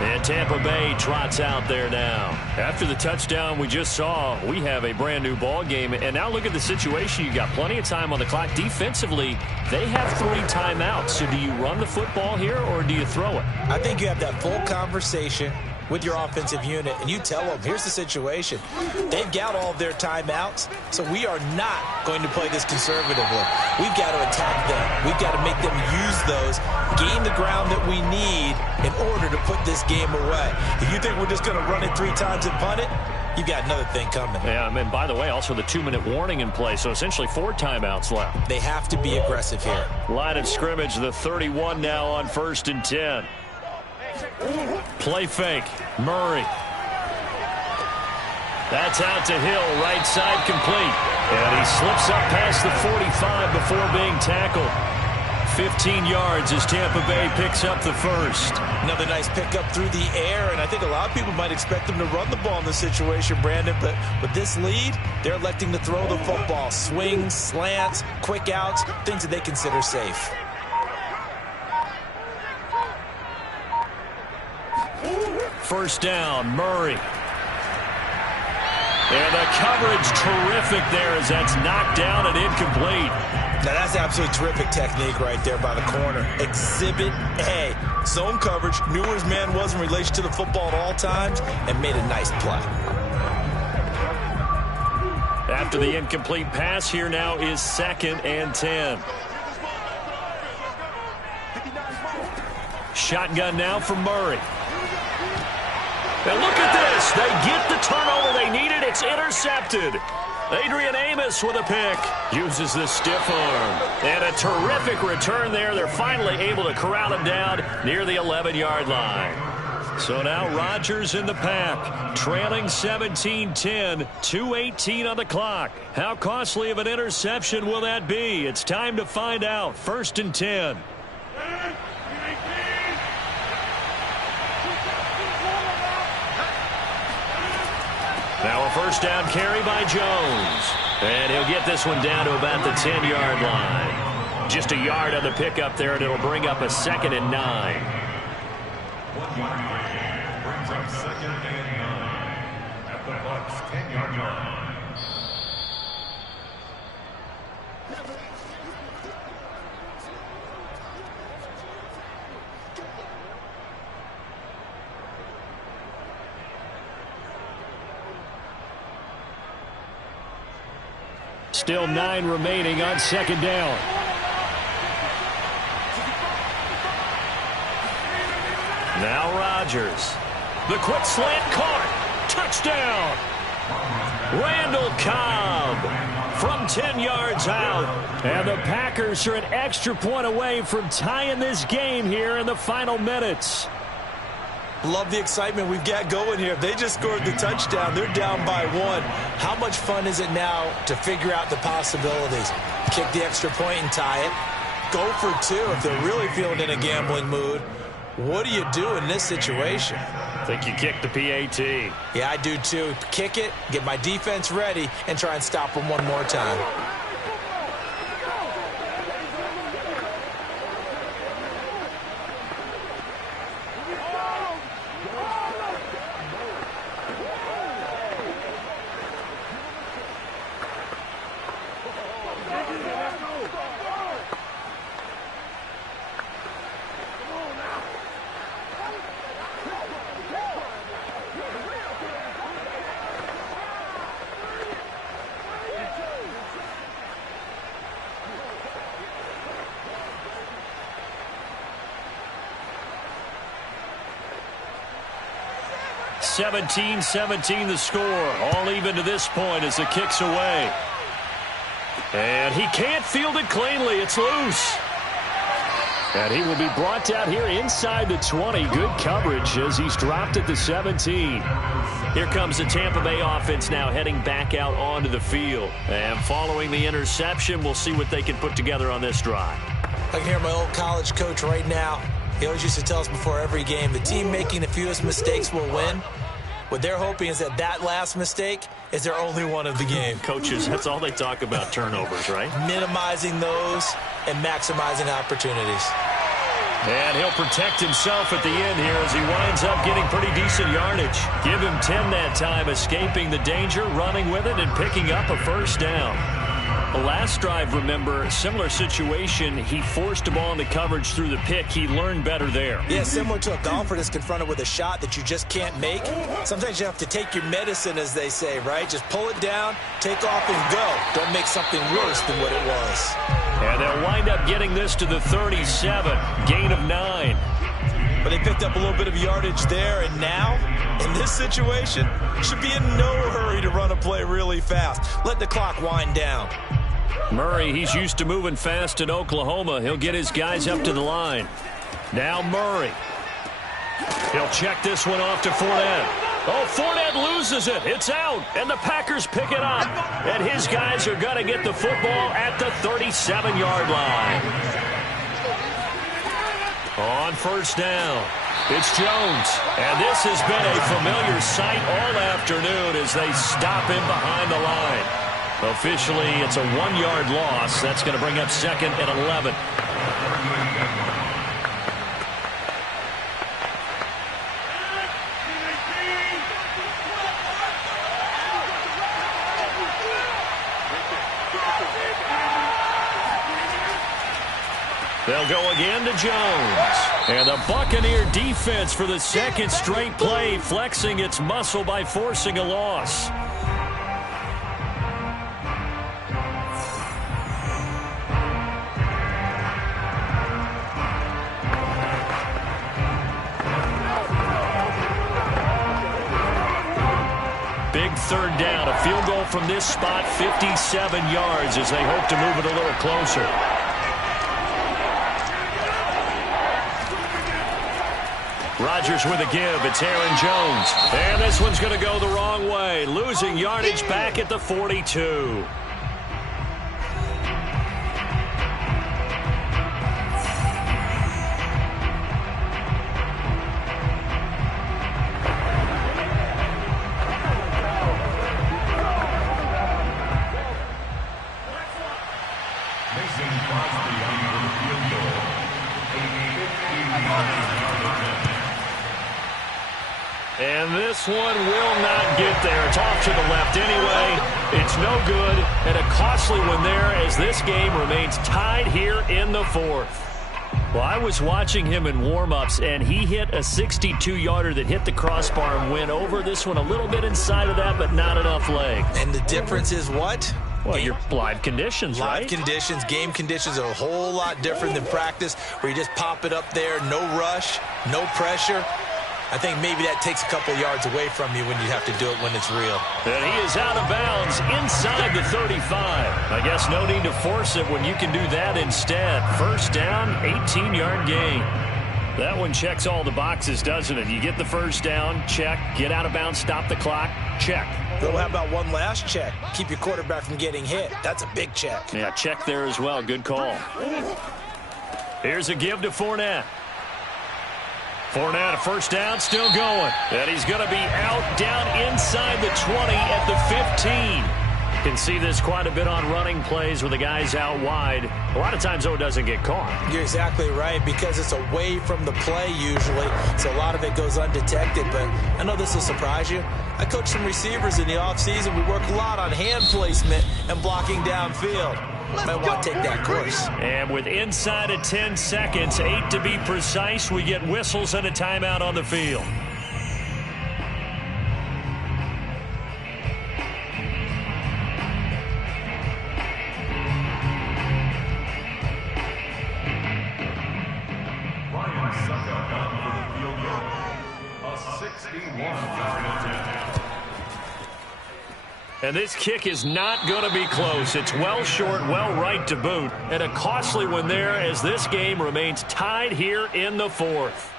And Tampa Bay trots out there now. After the touchdown we just saw, we have a brand new ball game. And now look at the situation. You got plenty of time on the clock. Defensively, they have 3 timeouts. So do you run the football here or do you throw it? I think you have that full conversation with your offensive unit, and you tell them, here's the situation. They've got all of their timeouts, so we are not going to play this conservatively. We've got to attack them. We've got to make them use those, gain the ground that we need in order to put this game away. If you think we're just going to run it 3 times and punt it, you've got another thing coming. Yeah, and by the way, also the 2-minute warning in play, so essentially 4 timeouts left. They have to be aggressive here. Line of scrimmage, the 31 now on 1st and 10. Play fake. Murray. That's out to Hill. Right side complete. And he slips up past the 45 before being tackled. 15 yards as Tampa Bay picks up the first. Another nice pickup through the air, and I think a lot of people might expect them to run the ball in this situation, Brandon, but with this lead, they're electing to throw the football. Swings, slants, quick outs, things that they consider safe. First down, Murray. And the coverage terrific there as that's knocked down and incomplete. Now that's absolutely terrific technique right there by the corner. Exhibit A. Zone coverage, knew where his man was in relation to the football at all times, and made a nice play. After the incomplete pass, here now is 2nd and 10. Shotgun now for Murray. And look at this. They get the turnover they needed. It's intercepted. Adrian Amos with a pick. Uses the stiff arm. And a terrific return there. They're finally able to corral him down near the 11-yard line. So now Rodgers in the Pack, trailing 17-10, 2:18 on the clock. How costly of an interception will that be? It's time to find out. 1st and 10. Now a first down carry by Jones. And he'll get this one down to about the 10-yard line. Just a yard on the pickup there, and it'll bring up a 2nd and 9. 1 yard brings up 2nd and 9 at the Bucs 10-yard line. Still 9 remaining on 2nd down. Now Rodgers. The quick slant caught. Touchdown! Randall Cobb from 10 yards out. And the Packers are an extra point away from tying this game here in the final minutes. Love the excitement we've got going here. If they just scored the touchdown, they're down by 1. How much fun is it now to figure out the possibilities? Kick the extra point and tie it. Go for 2 if they're really feeling in a gambling mood. What do you do in this situation? I think you kick the PAT. Yeah, I do too. Kick it, get my defense ready, and try and stop them one more time. (17-17) the score. All even to this point as the kick's away. And he can't field it cleanly. It's loose. And he will be brought down here inside the 20. Good coverage as he's dropped at the 17. Here comes the Tampa Bay offense now heading back out onto the field. And following the interception, we'll see what they can put together on this drive. I can hear my old college coach right now. He always used to tell us before every game, the team making the fewest mistakes will win. What they're hoping is that last mistake is their only one of the game. Coaches, that's all they talk about, turnovers, right? Minimizing those and maximizing opportunities. And he'll protect himself at the end here as he winds up getting pretty decent yardage. Give him 10 that time, escaping the danger, running with it, and picking up a first down. The last drive, remember, similar situation. He forced a ball into coverage through the pick. He learned better there. Yeah, similar to a golfer that's confronted with a shot that you just can't make. Sometimes you have to take your medicine, as they say, right? Just pull it down, take off, and go. Don't make something worse than what it was. And they'll wind up getting this to the 37. Gain of 9. But they picked up a little bit of yardage there, and now, in this situation, should be in no hurry to run a play really fast. Let the clock wind down. Murray, he's used to moving fast in Oklahoma. He'll get his guys up to the line. Now Murray. He'll check this one off to Fournette. Oh, Fournette loses it. It's out, and the Packers pick it up. And his guys are going to get the football at the 37-yard line. On first down, it's Jones. And this has been a familiar sight all afternoon as they stop him behind the line. Officially, it's a 1-yard loss. That's going to bring up second and 11. They'll go again to Jones. And the Buccaneer defense for the second straight play, flexing its muscle by forcing a loss. Big third down. A field goal from this spot, 57 yards as they hope to move it a little closer. Rodgers with a give. It's Aaron Jones. And this one's going to go the wrong way. Losing yardage back at the 42. And this one will not get there. It's off to the left anyway. It's no good. And a costly one there as this game remains tied here in the fourth. Well, I was watching him in warm-ups, and he hit a 62-yarder that hit the crossbar and went over. This one a little bit inside of that, but not enough leg. And the difference is what? Well, your live conditions, right? Live conditions, game conditions are a whole lot different than practice, where you just pop it up there, no rush, no pressure. I think maybe that takes a couple yards away from you when you have to do it when it's real. And he is out of bounds inside the 35. I guess no need to force it when you can do that instead. First down, 18-yard gain. That one checks all the boxes, doesn't it? You get the first down, check. Get out of bounds, stop the clock, check. Well, how about one last check? Keep your quarterback from getting hit. That's a big check. Yeah, check there as well. Good call. Here's a give to Fournette. Fournette, a first down, still going. And he's going to be out down inside the 20 at the 15. You can see this quite a bit on running plays where the guy's out wide. A lot of times, though, it doesn't get caught. You're exactly right, because it's away from the play usually, so a lot of it goes undetected. But I know this will surprise you. I coach some receivers in the offseason. We work a lot on hand placement and blocking downfield. Might want to take that course. And with inside of 10 seconds, 8 to be precise, we get whistles and a timeout on the field. And this kick is not going to be close. It's well short, well right to boot, and a costly one there as this game remains tied here in the fourth.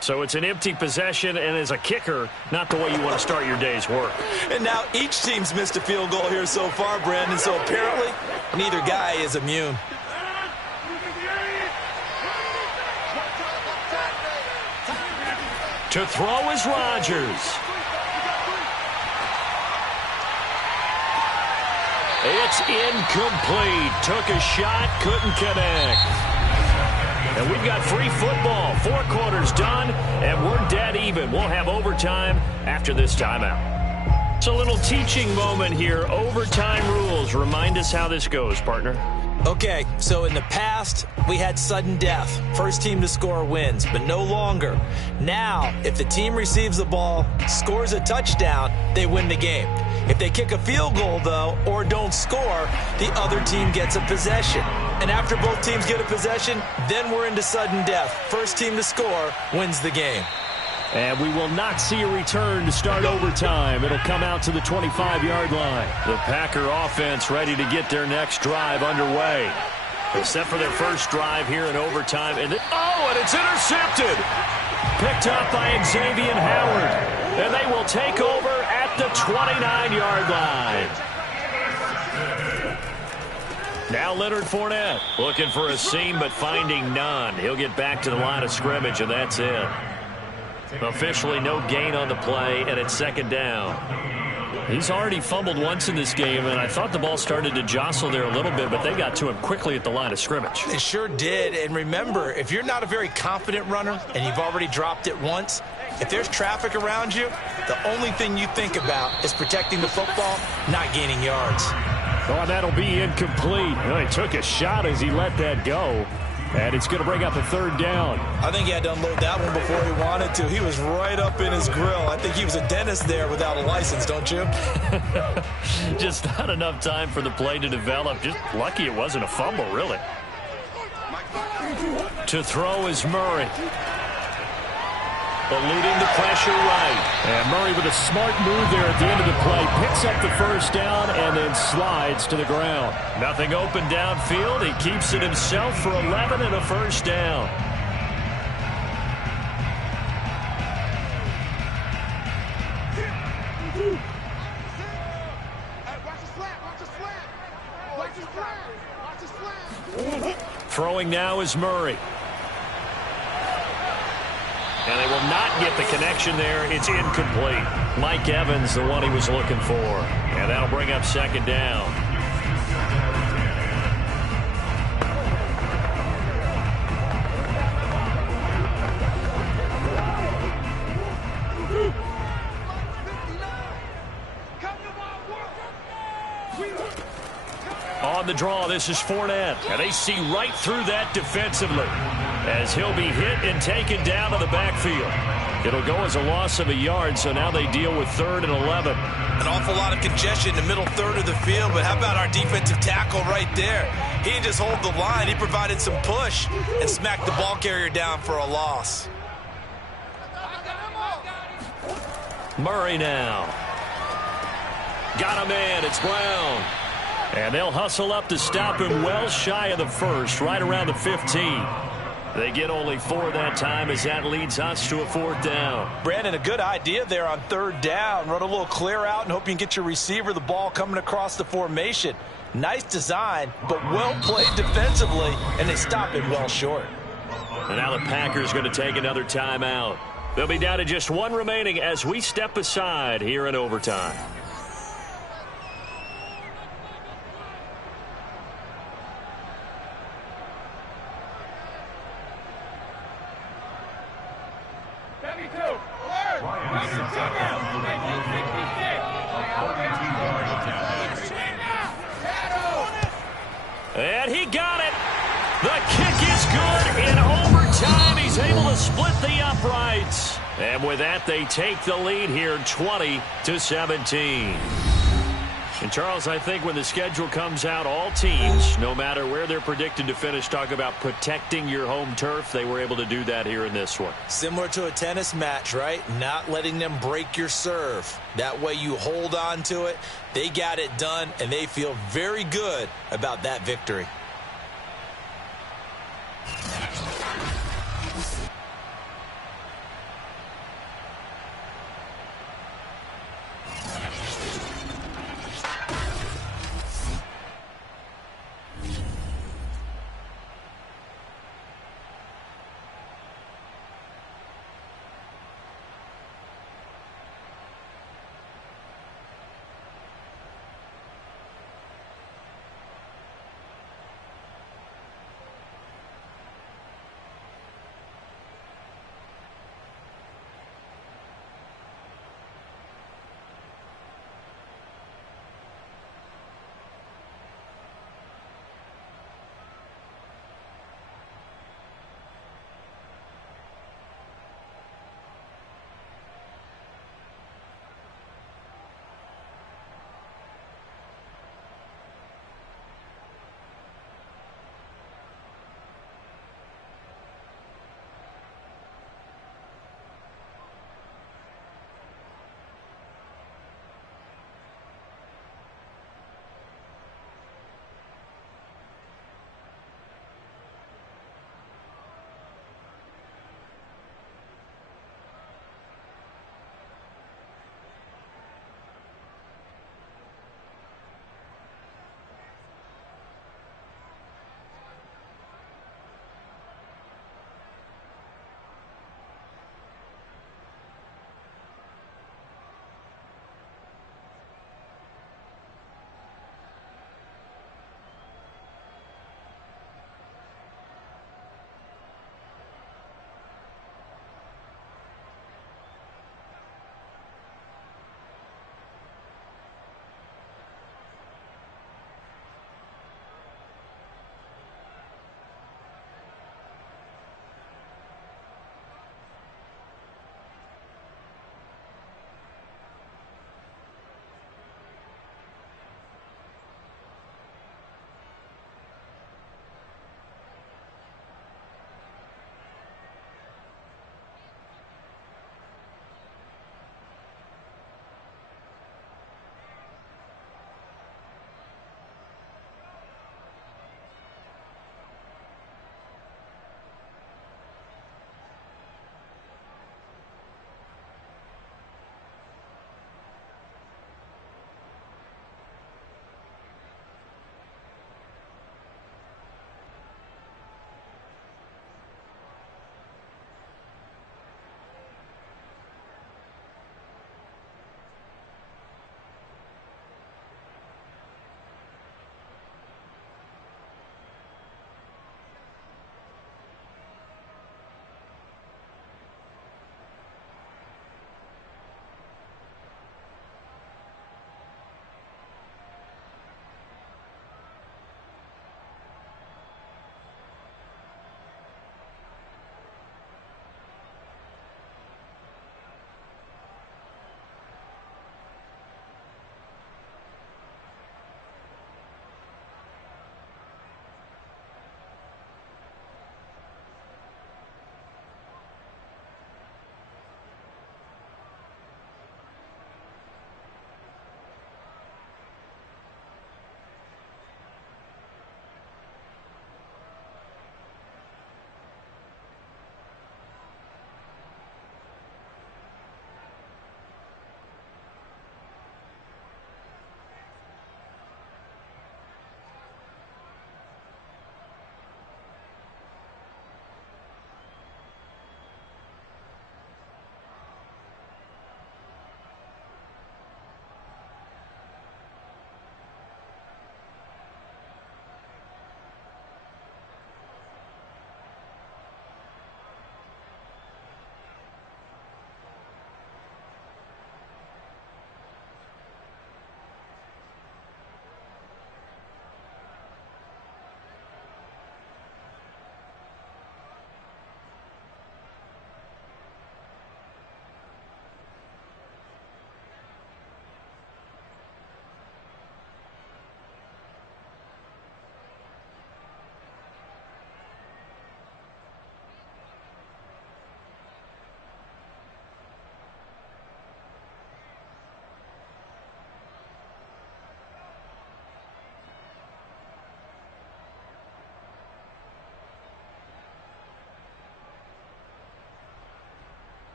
So it's an empty possession, and as a kicker, not the way you want to start your day's work. And now each team's missed a field goal here so far, Brandon, so apparently neither guy is immune. To throw is Rodgers. It's incomplete. Took a shot, couldn't connect. And we've got free football. 4 quarters done, and we're dead even. We'll have overtime after this timeout. It's a little teaching moment here. Overtime rules. Remind us how this goes, partner. Okay, so in the past, we had sudden death. First team to score wins, but no longer. Now, if the team receives the ball, scores a touchdown, they win the game. If they kick a field goal, though, or don't score, the other team gets a possession. And after both teams get a possession, then we're into sudden death. First team to score wins the game. And we will not see a return to start overtime. It'll come out to the 25-yard line. The Packer offense ready to get their next drive underway. Except for their first drive here in overtime. And it's intercepted. Picked up by Xavier Howard. And they will take over at the 29-yard line. Now Leonard Fournette looking for a seam but finding none. He'll get back to the line of scrimmage, and that's it. Officially no gain on the play, and it's second down. He's already fumbled once in this game, and I thought the ball started to jostle there a little bit, but they got to him quickly at the line of scrimmage. They sure did, and remember, if you're not a very confident runner and you've already dropped it once, if there's traffic around you, the only thing you think about is protecting the football, not gaining yards. Oh, that'll be incomplete. Well, he took a shot as he let that go. And it's going to bring up a third down. I think he had to unload that one before he wanted to. He was right up in his grill. I think he was a dentist there without a license, don't you? Just not enough time for the play to develop. Just lucky it wasn't a fumble, really. To throw is Murray. Eluding the pressure right. And Murray with a smart move there at the end of the play. Picks up the first down and then slides to the ground. Nothing open downfield. He keeps it himself for 11 and a first down. Throwing now is Murray. And they will not get the connection there. It's incomplete. Mike Evans, the one he was looking for. And that'll bring up second down. On the draw, this is Fournette. And they see right through that defensively as he'll be hit and taken down to the backfield. It'll go as a loss of a yard, so now they deal with 3rd and 11. An awful lot of congestion in the middle third of the field, but how about our defensive tackle right there? He didn't just hold the line. He provided some push and smacked the ball carrier down for a loss. Murray now. Got a man. It's Brown. And they'll hustle up to stop him well shy of the first, right around the 15. They get only 4 that time as that leads us to a 4th down. Brandon, a good idea there on 3rd down. Run a little clear out and hope you can get your receiver the ball coming across the formation. Nice design, but well played defensively, and they stop it well short. And now the Packers going to take another timeout. They'll be down to just 1 remaining as we step aside here in overtime. And he got it. The kick is good in overtime. He's able to split the uprights. And with that, they take the lead here 20-17. And, Charles, I think when the schedule comes out, all teams, no matter where they're predicted to finish, talk about protecting your home turf. They were able to do that here in this one. Similar to a tennis match, right? Not letting them break your serve. That way you hold on to it. They got it done, and they feel very good about that victory.